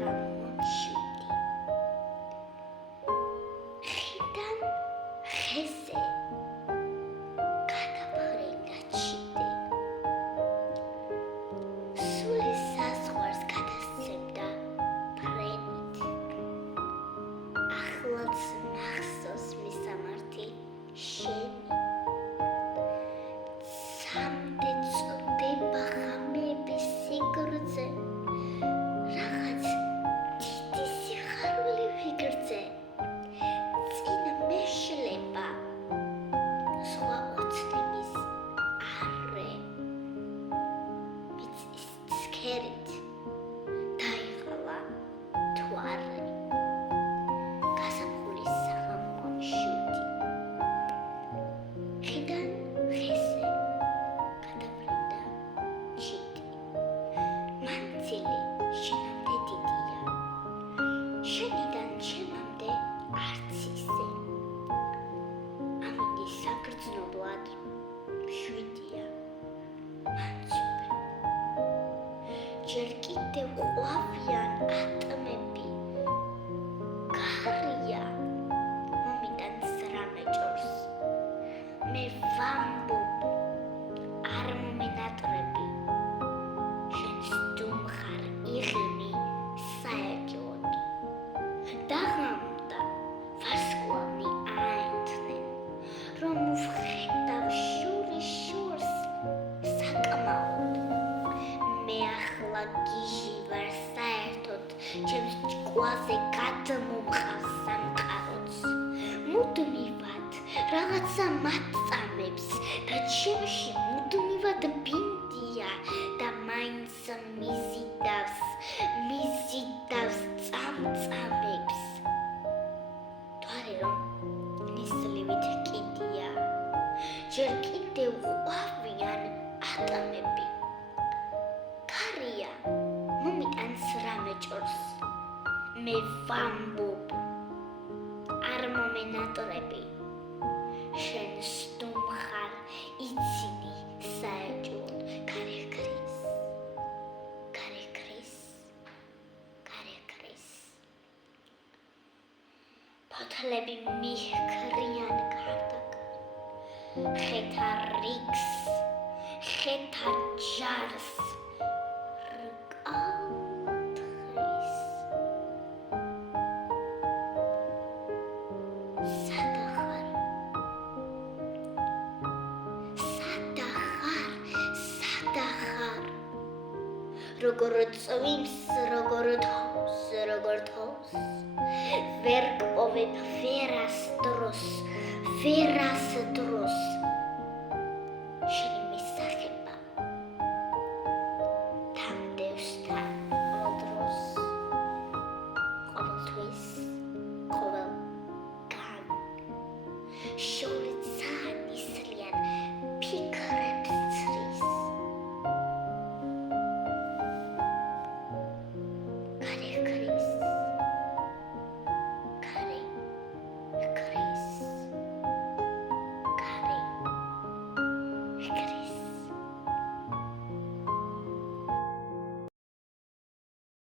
გამოჩვდი ხიდან ხეზე გადაფრენდა ჩიტი სული საზღვარს გადასცემდა ფრენით ახლაც მახსოვს მისამართი შენი სამდე წვდება ღამეების სიგრძე რაღაც დიდი სიხარული ვიგრძე წინ მეშლება სხვა ოცნების არე მიწის ცქერით დაიღალა თვარე გაზაფხულის საღამო შვიდი ხიდან ხეზე გადაფრენდა ჩიტი მანძილი შენამდე დიდია შენიდან ჩემამდე არც ისე ამინდი საგრძნობლად შვიდია მანძილზე ჯერ კიდევ ყვავიან ატმები გარია მომიტანს რამე ჭორს მე ვამბობ არ მომენატრები შენ სტუმხარ იღიმი საერთოდ დაღამდა ვარსკვლავი აერთნენ რომ ვხედავ შურის შორს საკმაოდ მე ახლა გიჟი ვარ საერთოდ ჩემს ჭკუაზე გადმომყავს სამყაროც მუდმივად რაღაცა მაწამებს და ჩემში მუდმივად ბინდია და მაინც მიზიდავს წამწამებს თვარი რომ ნისლივით კიდია ჯერ კიდევ ყვავიან ატმები გარია მომიტანს რამე ჭორს მე ვამბობ არ მომენატრები შენ სტუმხარ იცინი საერთოდ გარეკრის ფოთლები მიჰქრიან გარდაკარ ხეთა რიგს ხეთა ჯარს რკალად ხრის სადახარ როგორ წვიმს როგორ თოვს ვერ გპოვებ ვერას დროს შენი მისახება თამდევს თან ოდროს ყოველთვის ყოველგან